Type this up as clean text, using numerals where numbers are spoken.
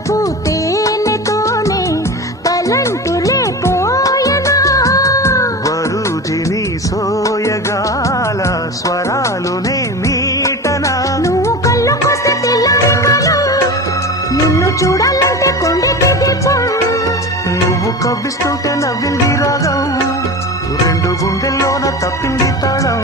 వలపు తేనెతోనే తలంటులే పోయనా వరుజిని సోయగాల స్వరాలునే మీటనా నువ్వు కళ్ళకొస్తే తెల్లని కాలం నిన్ను చూడాలంటే కొండెకి దీపం నువ్వు కవ్విస్తుంటే నవ్వింది రాగం రెండు గుండెల్లోన తప్పింది తాళం